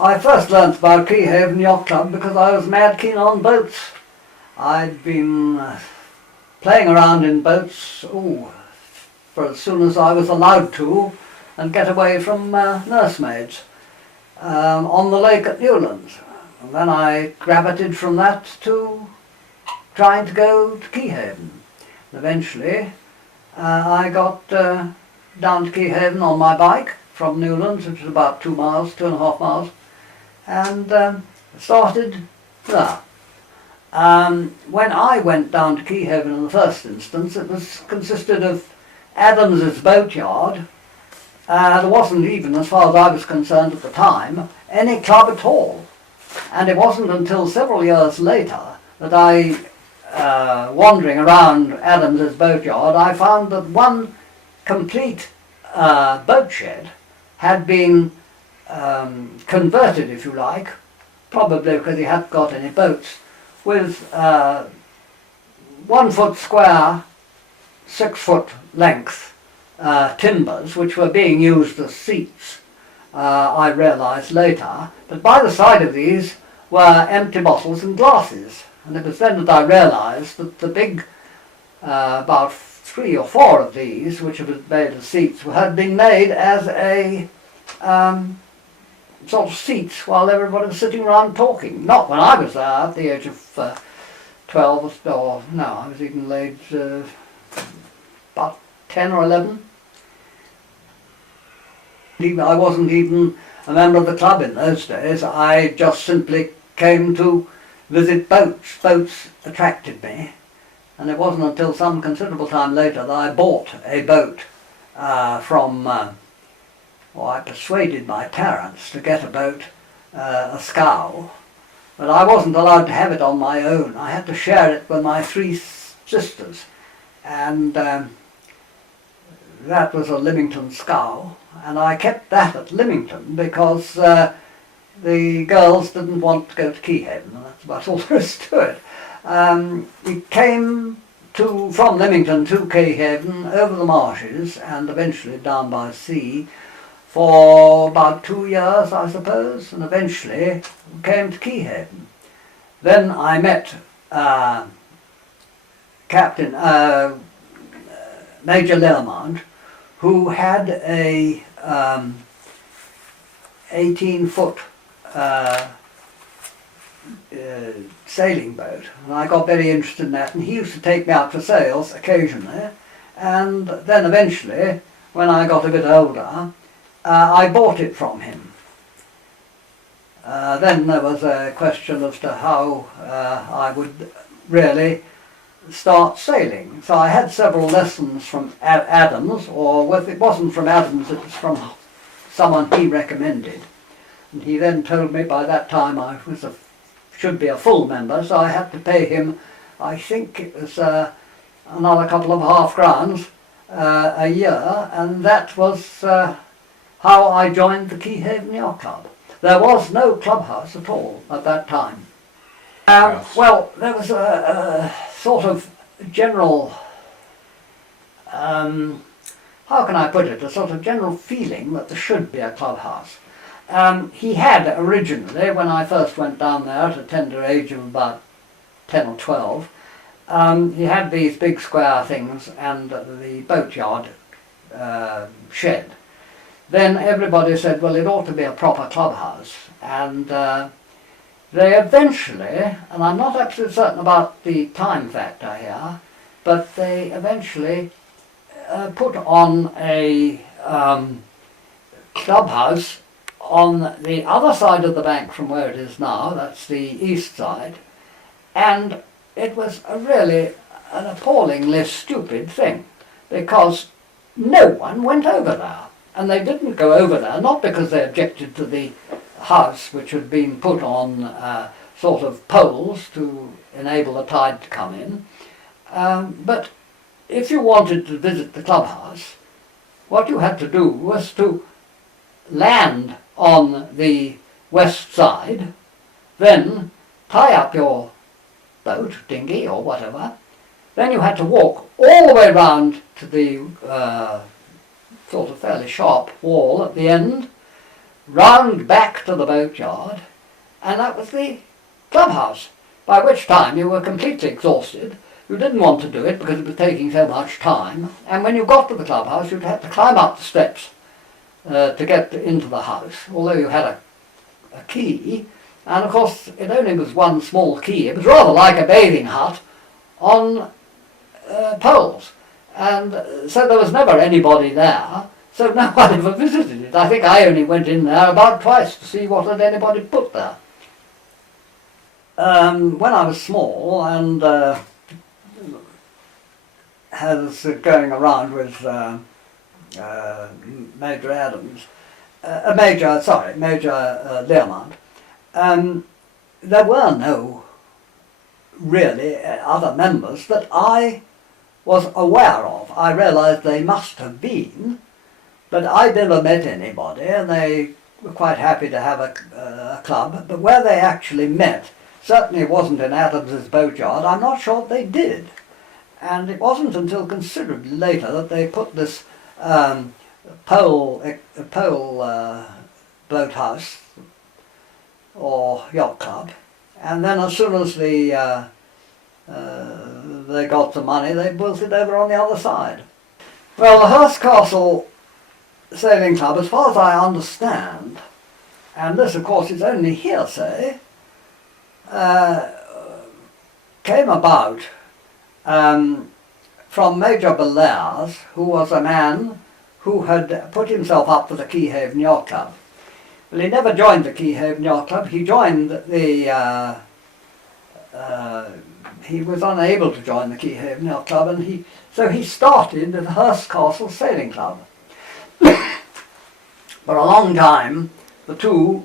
I first learnt about Keyhaven Yacht Club because I was mad keen on boats. I'd been playing around in boats for as soon as I was allowed to and get away from nursemaids on the lake at Newlands. And then I gravitated from that to trying to go to Keyhaven. And eventually I got down to Keyhaven on my bike from Newlands, which was about 2 miles, 2.5 miles, and started there. When I went down to Keyhaven in the first instance, it consisted of Adams's boatyard. There wasn't even, as far as I was concerned at the time, any club at all. And it wasn't until several years later that I, wandering around Adams's boatyard, I found that one complete boat shed had been converted, if you like, probably because he hadn't got any boats, with 1 foot square, 6 foot length timbers, which were being used as seats, I realised later. But by the side of these were empty bottles and glasses. And it was then that I realised that the big, about 3 or 4 of these, which had been made as seats, had been made as a sort of seats while everybody was sitting around talking. Not when I was there at the age of 12, or no, I was even late, about 10 or 11. I wasn't even a member of the club in those days. I just simply came to visit boats. Boats attracted me, and it wasn't until some considerable time later that I bought a boat I persuaded my parents to get a boat, a scow, but I wasn't allowed to have it on my own. I had to share it with my 3 sisters, and that was a Lymington scow, and I kept that at Lymington because the girls didn't want to go to Keyhaven, and that's about all there is to it. We came from Lymington to Keyhaven over the marshes and eventually down by sea for about 2 years, I suppose, and eventually came to Keyhaven. Then I met Major Learmont, who had a 18-foot sailing boat, and I got very interested in that, and he used to take me out for sails occasionally. And then eventually, when I got a bit older, I bought it from him. Then there was a question as to how I would really start sailing. So I had several lessons from Adams, or if it wasn't from Adams, it was from someone he recommended. And he then told me by that time I should be a full member, so I had to pay him, I think it was another couple of half-crowns a year, and that was how I joined the Keyhaven Yacht Club. There was no clubhouse at all at that time. Yes. Well, there was a sort of general, how can I put it, a sort of general feeling that there should be a clubhouse. He had originally, when I first went down there at a tender age of about 10 or 12, he had these big square things and the boatyard shed. Then everybody said, well, it ought to be a proper clubhouse, and they eventually, and I'm not absolutely certain about the time factor here, but they eventually put on a clubhouse on the other side of the bank from where it is now, that's the east side, and it was really an appallingly stupid thing, because no one went over there. And they didn't go over there, not because they objected to the house, which had been put on sort of poles to enable the tide to come in, but if you wanted to visit the clubhouse, what you had to do was to land on the west side, then tie up your boat, dinghy or whatever, then you had to walk all the way round to the sort of fairly sharp wall at the end, round back to the boatyard, and that was the clubhouse, by which time you were completely exhausted. You didn't want to do it because it was taking so much time, and when you got to the clubhouse you'd have to climb up the steps to get into the house, although you had a key, and of course it only was one small key. It was rather like a bathing hut on poles, and so there was never anybody there, so no one ever visited it. I think I only went in there about twice to see what had anybody put there. When I was small and was going around with Major Adams, Major Learmont, there were no really other members that I was aware of. I realised they must have been, but I never met anybody, and they were quite happy to have a club, but where they actually met certainly wasn't in Adams's boatyard. I'm not sure they did. And it wasn't until considerably later that they put this pole boathouse or yacht club, and then as soon as they got the money, they built it over on the other side. Well, the Hurst Castle Sailing Club, as far as I understand, and this of course is only hearsay, came about from Major Bellairs, who was a man who had put himself up for the Keyhaven Yacht Club. Well, he never joined the Keyhaven Yacht Club. He joined the he was unable to join the Keyhaven Yacht Club, and so he started the Hurst Castle Sailing Club. For a long time the two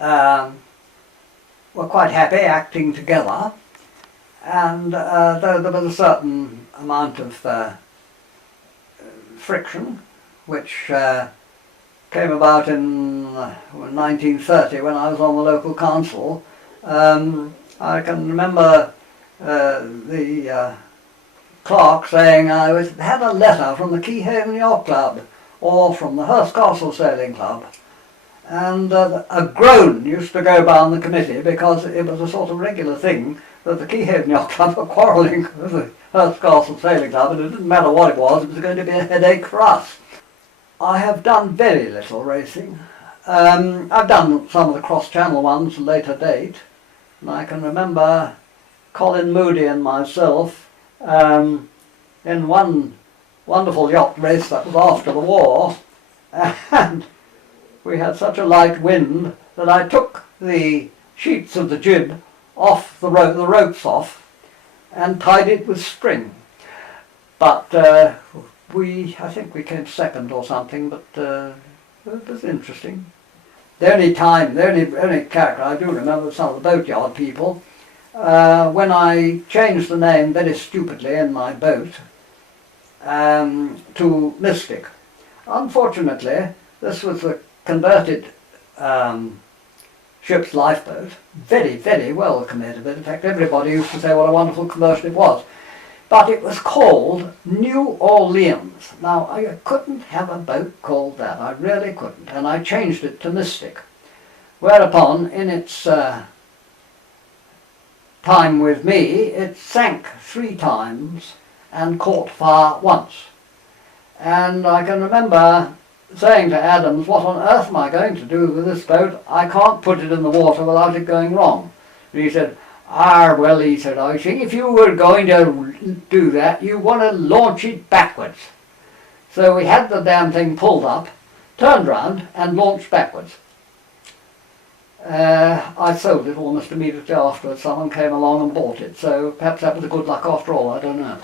were quite happy acting together, and though there was a certain amount of friction which came about in 1930 when I was on the local council. I can remember the clerk saying I had a letter from the Keyhaven Yacht Club or from the Hurst Castle Sailing Club, and a groan used to go down the committee because it was a sort of regular thing that the Keyhaven Yacht Club were quarrelling with the Hurst Castle Sailing Club, and it didn't matter what it was going to be a headache for us. I have done very little racing. I've done some of the cross-channel ones at a later date, and I can remember Colin Moody and myself in one wonderful yacht race that was after the war, and we had such a light wind that I took the sheets of the jib off the ropes off, and tied it with string. But I think we came second or something, but it was interesting. The only character I do remember was some of the boatyard people, when I changed the name very stupidly in my boat to Mystic. Unfortunately, this was a converted ship's lifeboat, very, very well converted. In fact, everybody used to say what a wonderful conversion it was. But it was called New Orleans. Now, I couldn't have a boat called that, I really couldn't, and I changed it to Mystic. Whereupon, in its time with me, it sank 3 times and caught fire once. And I can remember saying to Adams, what on earth am I going to do with this boat? I can't put it in the water without it going wrong. And he said, well, he said, I think if you were going to do that, you want to launch it backwards. So we had the damn thing pulled up, turned round and launched backwards. I sold it almost immediately afterwards. Someone came along and bought it, so perhaps that was a good luck after all, I don't know.